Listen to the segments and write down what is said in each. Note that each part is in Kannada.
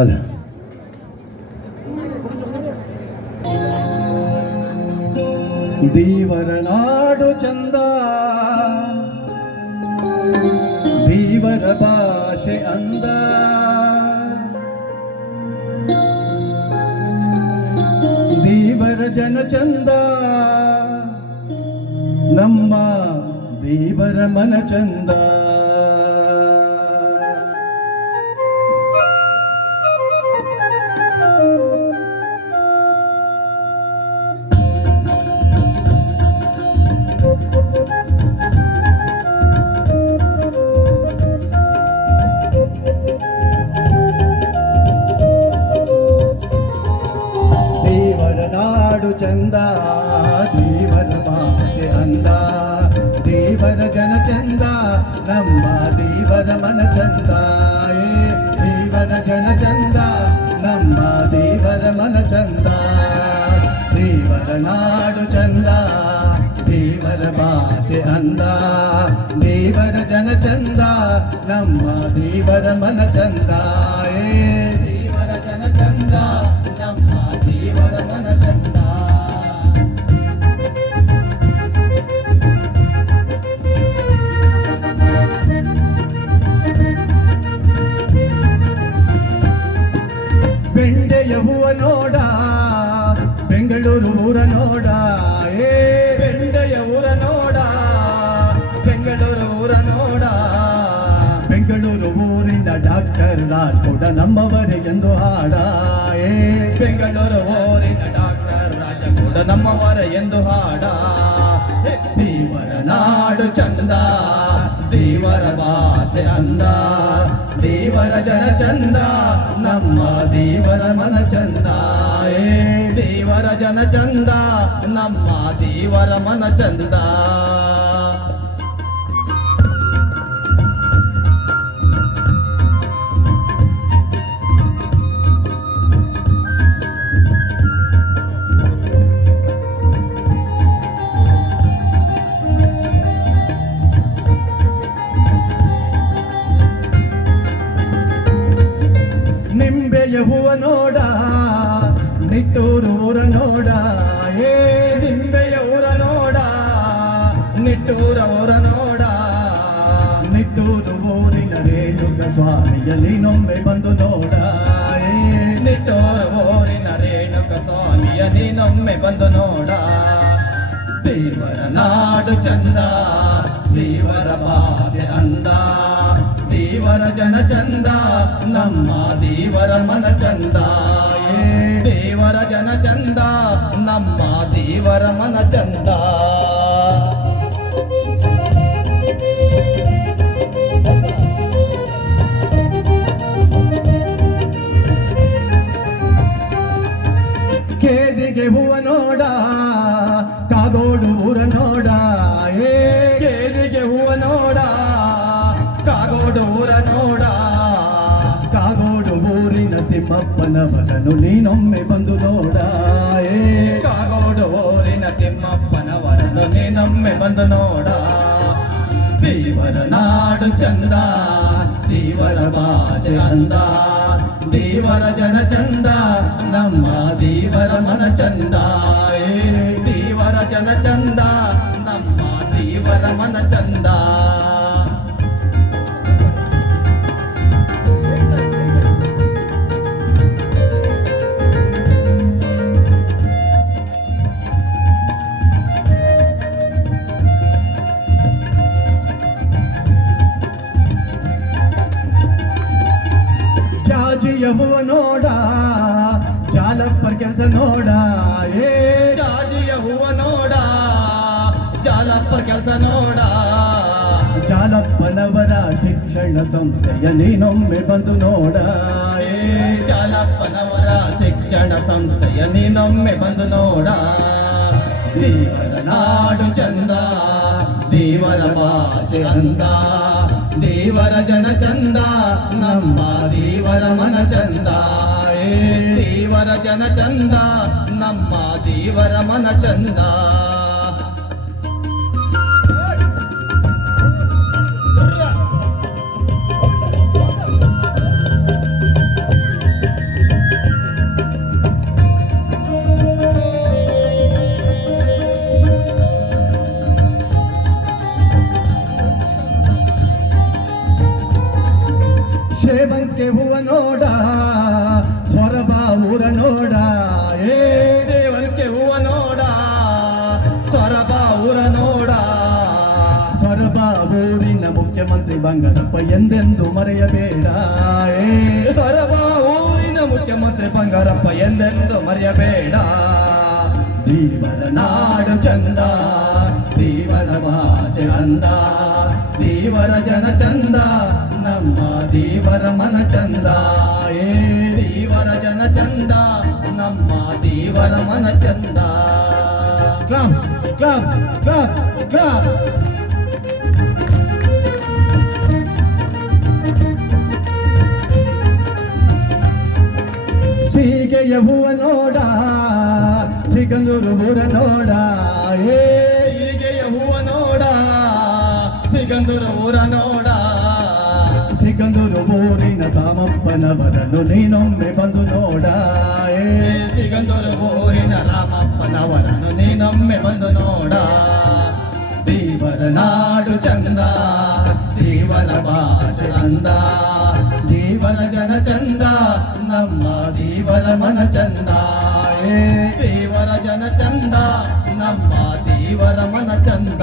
ಅಲ್ಲ ದೇವರ ನಾಡು ಚಂದ, ದೇವರ ಭಾಷೆ ಅಂದ, ದೇವರ ಜನ ಚಂದ, ನಮ್ಮ ದೇವರ ಮನ ಚಂದ. ಚಂದ, ದೇವರ ಭಾಷೆ ಅಂದ, ದೇವರ ಜನ ಚಂದ, ನಮ್ಮ ದೇವರ ಮನ ಚಂದ. ದೇವರ ಜನ ಚಂದ, ನಮ್ಮ ದೇವರ ಮನ ಚಂದ. ದೇವರ ನಾಡು ಚಂದ, ದೇವರ ಭಾಷೆ ಅಂದ, ದೇವರ ಜನ ಚಂದ, ನಮ್ಮ ದೇವರ ಮನ ಚಂದ. ದೇವರ ಜನ ಚಂದ, ನಮ್ಮ ದೇವರ ಮನ ಚಂದ. ಬೆಂಡೆಯ ಹೂವ ನೋಡ, ಬೆಂಗಳೂರು ಊರ ನೋಡ, ಬೆಂಡೆಯ ಊರ ನೋಡ, ಬೆಂಗಳೂರು ಊರ ನೋಡ. ಬೆಂಗಳೂರು ಊರಿನ ಡಾಕ್ಟರ್ ರಾಜ್ಕೋಟ ನಮ್ಮವರೇ ಎಂದು ಹಾಡ. ಬೆಂಗಳೂರು ಊರಿನ ಡಾಕ್ಟರ್ ರಾಜಕೋಟ ನಮ್ಮವರ ಎಂದು ಹಾಡ. ದೇವರ ನಾಡು ಚಂದ, ದೇವರ ಭಾಷೆ ಅಂದ, ದೇವರ ಜನ ಚಂದ, ನಮ್ಮ ದೇವರ ಮನ ಚಂದ. ದೇವರ ಜನ ಚಂದ, ನಮ್ಮ ದೇವರ ಮನ ಚಂದ. ನಿಂಬೆಯ ಹೂವ ನೋಡ, ನಿಟ್ಟೂರು ಊರ ನೋಡ, ನಿಂಬೆಯ ಊರ ನೋಡ, ನಿಟ್ಟೂರ ಊರ ನೋಡ. ನಿಟ್ಟೂರು ಊರಿನ ರೇಣುಕ ಸ್ವಾಮಿಯ ನೀನೊಮ್ಮೆ ಬಂದು ನೋಡ. ನಿಟ್ಟೂರು ಊರಿನ ರೇಣುಕ ಸ್ವಾಮಿಯ ನೀನೊಮ್ಮೆ ಬಂದು ನೋಡ. ದೇವರ ನಾಡು ಚಂದ, ದೇವರ ಭಾಷೆ ಅಂದ, ದೇವರ ಜನ ಚಂದ, ನಮ್ಮ ದೇವರ ಮನ ಚಂದ. ದೇವರ ಜನ ಚಂದ, ನಮ್ಮ ದೇವರ ಮನ ಚಂದ. ಕೇದಿಗೆ ಹೂವ ನೋಡ, ಕಾಗೋಡು ಊರ ನೋಡ, ಕೇದಿಗೆ ಹೂವ ನೋಡ ಕಾಗೋಡು ಊರ ನೋಡ ಕಾಗೋಡು ಊರಿನ ತಿಮ್ಮಪ್ಪನವರನು ನೀನೊಮ್ಮೆ ಬಂದು ನೋಡ ಕಾಗೋಡು ಊರಿನ ತಿಮ್ಮಪ್ಪನವರನು ನೀನೊಮ್ಮೆ ಬಂದು ನೋಡ ದೇವರ ನಾಡು ಚಂದ ದೇವರ ಭಾಷೆ ಅಂದ ದೇವರ ಜನ ಚಂದ ನಮ್ಮ ದೇವರ ಮನ ಚಂದ ದೇವರ ಜನ ಚಂದ ನಮ್ಮ ದೇವರ ಮನ ಚಂದ ಜಾಜಿಯ ಹೂವ ನೋಡ ಜಾಲಪ್ಪರ ಕೆಲಸ ನೋಡ ಜಾಜಿಯ ಹೂವ ನೋಡ ಜಾಲಪ್ಪರ ಕೆಲಸ ನೋಡ ಜಾಲಪ್ಪನವರ ಶಿಕ್ಷಣ ಸಂಸ್ಥೆಯ ನೀನೊಮ್ಮೆ ಬಂದು ನೋಡ ಜಾಲಪ್ಪನವರ ಶಿಕ್ಷಣ ಸಂಸ್ಥೆಯ ನೀನೊಮ್ಮೆ ಬಂದು ನೋಡ ದೇವರ ನಾಡು ಚಂದ ದೇವರ ಭಾಷೆ ಅಂದ ದೇವರ ಜನ ಚಂದ ನಮ್ಮ ದೇವರ ಮನ ಚಂದ ದೇವರ ಜನ ಚಂದ ನಮ್ಮ ದೇವರ ಮನ ಚಂದ ಸೇವಂತಿಗೆ ಹೂವ ನೋಡ ಸೊರಬ ಊರ ನೋಡ ಸೇವಂತಿಗೆ ಹೂವ ನೋಡ ಸೊರಬ ಊರ ನೋಡ ಸೊರಬ ಊರಿನ ಮುಖ್ಯಮಂತ್ರಿ ಬಂಗಾರಪ್ಪ ಎಂದೆಂದು ಮರೆಯಬೇಡ ಸೊರಬ ಊರಿನ ಮುಖ್ಯಮಂತ್ರಿ ಬಂಗಾರಪ್ಪ ಎಂದೆಂದು ಮರೆಯಬೇಡ ದೇವರ ನಾಡು ಚಂದ ದೇವರ ಭಾಷೆ ಅಂದ ದೇವರ ಜನ ಚಂದ ನಮ್ಮ ದೇವರ ಮನ ಚಂದ ದೇವರ ಜನ ಚಂದ ನಮ್ಮ ದೇವರ ಮನ ಚಂದ ಕ್ಲಾಪ್ ಕ್ಲಾಪ್ ಕ್ಲಾಪ್ ಕ್ಲಾಪ್ ಸೀಗೆಯ ಹೂವ ನೋಡ ಸಿಗಂದೂರು ಊರ ನೋಡ ಹೀಗೆಯ ಹೂವ ನೋಡ ಸಿಗಂದೂರು ಊರ ನೋಡ ಸಿಗಂದೂರು ಊರಿನ ರಾಮಪ್ಪನವರನ್ನು ನೀನೊಮ್ಮೆ ಬಂದು ನೋಡ ಸಿಗಂದೂರು ಊರಿನ ರಾಮಪ್ಪನವರನ್ನು ನೀನೊಮ್ಮೆ ಬಂದು ನೋಡ ದೇವರ ನಾಡು ಚಂದ ದೇವರ ಭಾಷೆ ಅಂದ ದೇವರ ಜನ ಚಂದ ನಮ್ಮ ದೇವರ ಮನ ಚಂದ ದೇವರ ಜನ ಚಂದ ನಮ್ಮ ದೇವರ ಮನ ಚಂದ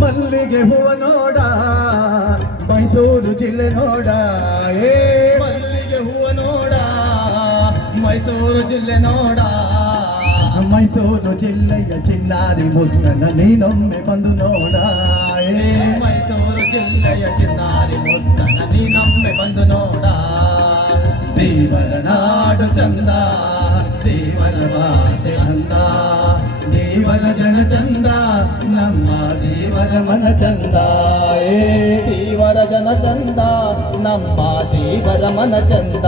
ಮಲ್ಲಿಗೆ ಹೂವ ನೋಡ ಮೈಸೂರು ಜಿಲ್ಲೆ ನೋಡ ಮಲ್ಲಿಗೆ ಹೂವ ನೋಡ ಮೈಸೂರು ಜಿಲ್ಲೆ ನೋಡ ಮೈಸೂರು ಜಿಲ್ಲೆಯ ಚಿನ್ನಾರಿ ಮುದ್ದನ ನೀನೊಮ್ಮೆ ಬಂದು ನೋಡ ಮೈಸೂರು ಜಿಲ್ಲೆಯ ಚಿನ್ನಾರಿ ಮುದ್ದನ ನೀನೊಮ್ಮೆ ಬಂದು ನೋಡ ದೇವರ ನಾಡು ಚಂದ ದೇವರ ಭಾಷೆ ಅಂದ ದೇವರ ಜನ ಚಂದ ನಮ್ಮ ದೇವರ ಮನ ಚಂದ ದೇವರ ಜನ ಚಂದ ನಮ್ಮ ದೇವರ ಮನ ಚಂದ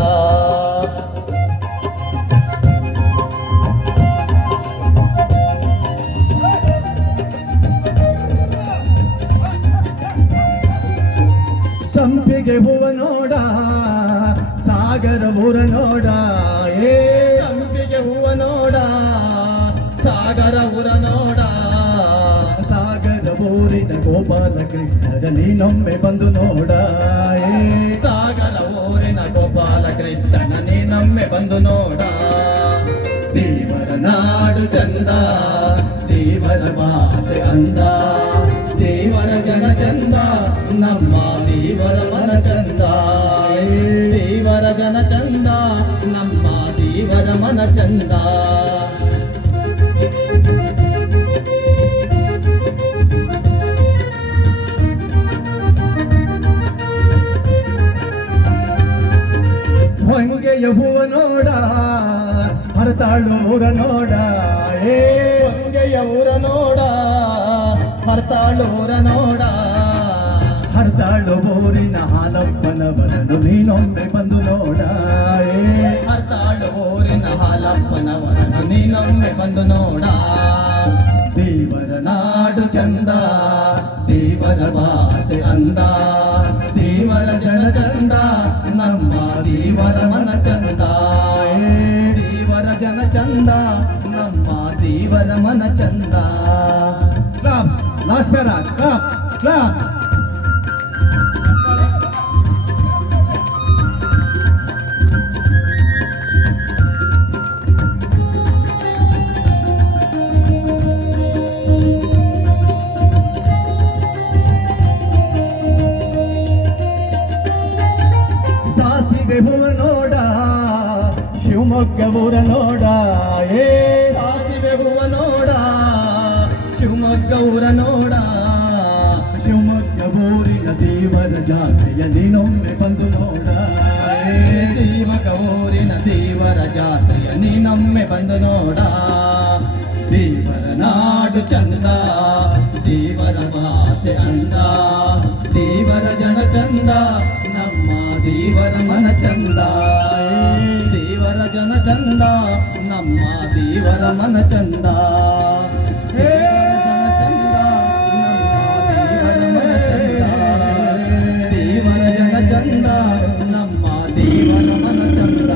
ಸಂಪಿಗೆ ಹೂವ ನೋಡ ಸಾಗರ ಊರ ನೋಡ ಸಂಪಿಗೆ ಹೂವ ನೋಡ ಸಾಗರ ಊರ ನೋಡ ಸಾಗರ ಊರಿನ ಗೋಪಾಲ ಕೃಷ್ಣರ ನೀನೊಮ್ಮೆ ಬಂದು ನೋಡ ಸಾಗರ ಊರಿನ ಗೋಪಾಲ ಕೃಷ್ಣನ ನೀನೊಮ್ಮೆ ಬಂದು ನೋಡ ದೇವರ ನಾಡು ಚಂದ ದೇವರ ಭಾಷೆ ಅಂದ ದೇವರ ಜನ ಚಂದ ನಮ್ಮ ದೇವರ ಮನ ಚಂದ ದೇವರ ಜನ ಚಂದ ನಮ್ಮ ದೇವರ ಮನ ಚಂದ. ಹೊಂಗೆಯ ಹೂವ ನೋಡ ಹರತಾಳು ಊರ ನೋಡ, ಹೊಂಗೆಯ ಊರ ನೋಡ ಹರತಾಳು ಊರ ನೋಡ. ಹರತಾಳು ಊರಿನ ಹಾಲಪ್ಪನವರನ್ನು ನೀನೊಮ್ಮೆ ಬಂದು ನೋಡ, ಹರತಾಳು ಊರಿನ ಹಾಲಪ್ಪನವರನ್ನು ನೀನೊಮ್ಮೆ ಬಂದು ನೋಡ. ದೇವರ ನಾಡು ಚಂದ, ದೇವರ ಭಾಷೆ ಅಂದ, ದೇವರ ಜನ ಚಂದ, ನಮ್ಮ ದೇವರ ಮನ ಚಂದ. ದೇವರ ಜನ ಚಂದ, ನಮ್ಮ ದೇವರ ಮನ ಚಂದ. Clap, last para, clap clap. ಸಾಸಿವೆ ಹೂವ ನೋಡ ಶಿವಮೊಗ್ಗ ಊರ ನೋಡ, ಸಾಸಿವೆ ಹೂವ ನೋಡ ಶಿವಮೊಗ್ಗ ಊರ ನೋಡ. ಶಿವಮೊಗ್ಗ ಊರಿನ ದೇವರ ಜಾತ್ರೆಯ ನೀನೊಮ್ಮೆ ಬಂದು ನೋಡ, ಶಿವಮೊಗ್ಗ ಊರಿನ ದೇವರ ಜಾತ್ರೆಯ ನೀನೊಮ್ಮೆ ಬಂದು ನೋಡ. ದೇವರ ನಾಡು ಚಂದ, ದೇವರ ಭಾಷೆ ಅಂದ, ದೇವರ ಜನ ಚಂದ, ನಮ್ಮ ದೇವರ ಮನ ಚಂದ. ದೇವರ ಜನ ಚಂದ, ನಮ್ಮ ದೇವರ ಮನ ಚಂದ. ದೇವರ ಜನ ಚಂದ, ನಮ್ಮ ದೇವರ ಮನ ಚಂದ.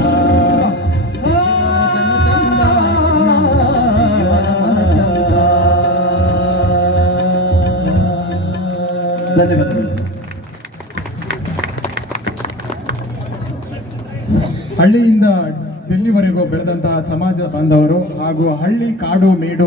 ಧನ್ಯವಾದಗಳು. ಹಳ್ಳಿಯಿಂದ ದಿಲ್ಲಿವರೆಗೂ ಬೆಳೆದಂತಹ ಸಮಾಜ ಬಾಂಧವರು ಹಾಗೂ ಹಳ್ಳಿ ಕಾಡು ಮೇಡು